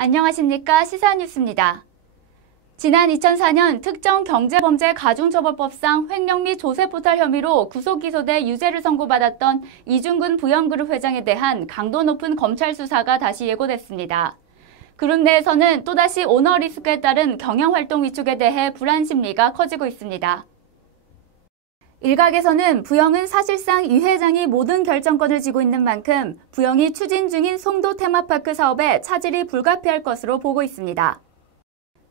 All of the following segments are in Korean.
안녕하십니까. 시사뉴스입니다. 지난 2004년 특정경제범죄가중처벌법상 횡령 및 조세포탈 혐의로 구속 기소돼 유죄를 선고받았던 이중근 부영그룹 회장에 대한 강도 높은 검찰 수사가 다시 예고됐습니다. 그룹 내에서는 또다시 오너 리스크에 따른 경영활동 위축에 대해 불안 심리가 커지고 있습니다. 일각에서는 부영은 사실상 이 회장이 모든 결정권을 쥐고 있는 만큼 부영이 추진 중인 송도 테마파크 사업에 차질이 불가피할 것으로 보고 있습니다.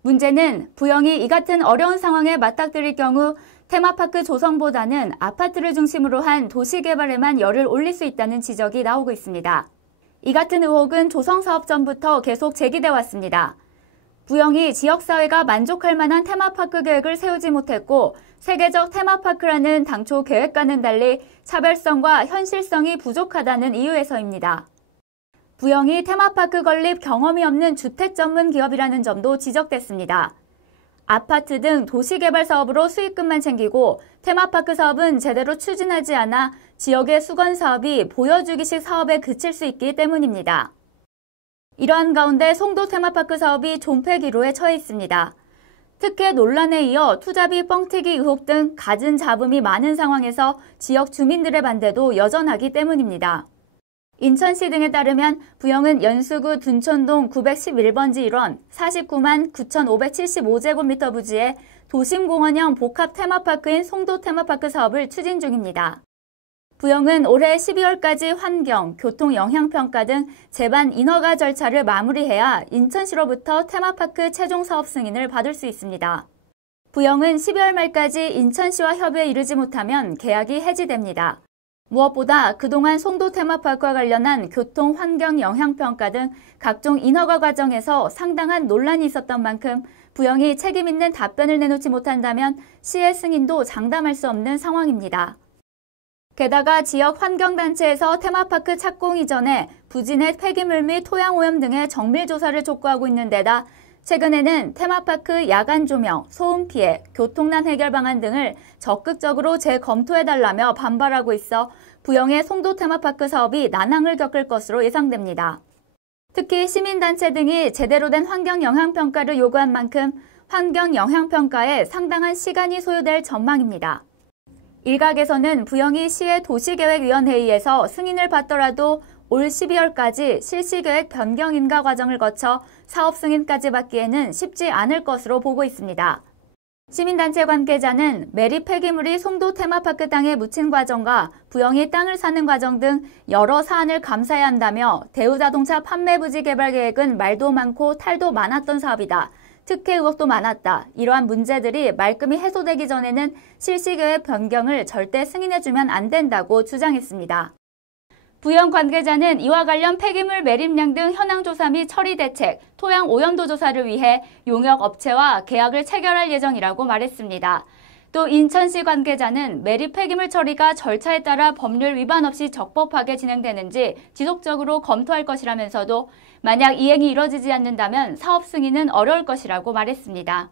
문제는 부영이 이 같은 어려운 상황에 맞닥뜨릴 경우 테마파크 조성보다는 아파트를 중심으로 한 도시개발에만 열을 올릴 수 있다는 지적이 나오고 있습니다. 이 같은 의혹은 조성사업 전부터 계속 제기돼 왔습니다. 부영이 지역사회가 만족할 만한 테마파크 계획을 세우지 못했고 세계적 테마파크라는 당초 계획과는 달리 차별성과 현실성이 부족하다는 이유에서입니다. 부영이 테마파크 건립 경험이 없는 주택 전문 기업이라는 점도 지적됐습니다. 아파트 등 도시개발 사업으로 수익금만 챙기고 테마파크 사업은 제대로 추진하지 않아 지역의 수건 사업이 보여주기식 사업에 그칠 수 있기 때문입니다. 이러한 가운데 송도 테마파크 사업이 존폐 기로에 처해 있습니다. 특혜 논란에 이어 투자비 뻥튀기 의혹 등 갖은 잡음이 많은 상황에서 지역 주민들의 반대도 여전하기 때문입니다. 인천시 등에 따르면 부영은 연수구 둔촌동 911번지 일원 49만 9,575제곱미터 부지에 도심공원형 복합 테마파크인 송도 테마파크 사업을 추진 중입니다. 부영은 올해 12월까지 환경, 교통 영향평가 등 제반 인허가 절차를 마무리해야 인천시로부터 테마파크 최종 사업 승인을 받을 수 있습니다. 부영은 12월 말까지 인천시와 협의에 이르지 못하면 계약이 해지됩니다. 무엇보다 그동안 송도 테마파크와 관련한 교통, 환경 영향평가 등 각종 인허가 과정에서 상당한 논란이 있었던 만큼 부영이 책임 있는 답변을 내놓지 못한다면 시의 승인도 장담할 수 없는 상황입니다. 게다가 지역 환경단체에서 테마파크 착공 이전에 부지 내 폐기물 및 토양오염 등의 정밀조사를 촉구하고 있는 데다 최근에는 테마파크 야간 조명, 소음 피해, 교통난 해결 방안 등을 적극적으로 재검토해달라며 반발하고 있어 부영의 송도 테마파크 사업이 난항을 겪을 것으로 예상됩니다. 특히 시민단체 등이 제대로 된 환경영향평가를 요구한 만큼 환경영향평가에 상당한 시간이 소요될 전망입니다. 일각에서는 부영이 시의 도시계획위원회의에서 승인을 받더라도 올 12월까지 실시계획 변경 인가 과정을 거쳐 사업 승인까지 받기에는 쉽지 않을 것으로 보고 있습니다. 시민단체 관계자는 매립 폐기물이 송도 테마파크 땅에 묻힌 과정과 부영이 땅을 사는 과정 등 여러 사안을 감사해야 한다며 대우자동차 판매 부지 개발 계획은 말도 많고 탈도 많았던 사업이다. 특혜 의혹도 많았다. 이러한 문제들이 말끔히 해소되기 전에는 실시계획 변경을 절대 승인해주면 안 된다고 주장했습니다. 부영 관계자는 이와 관련 폐기물 매립량 등 현황 조사 및 처리 대책, 토양 오염도 조사를 위해 용역 업체와 계약을 체결할 예정이라고 말했습니다. 또 인천시 관계자는 매립 폐기물 처리가 절차에 따라 법률 위반 없이 적법하게 진행되는지 지속적으로 검토할 것이라면서도 만약 이행이 이뤄지지 않는다면 사업 승인은 어려울 것이라고 말했습니다.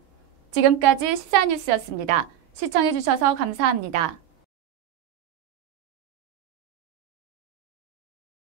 지금까지 시사뉴스였습니다. 시청해주셔서 감사합니다.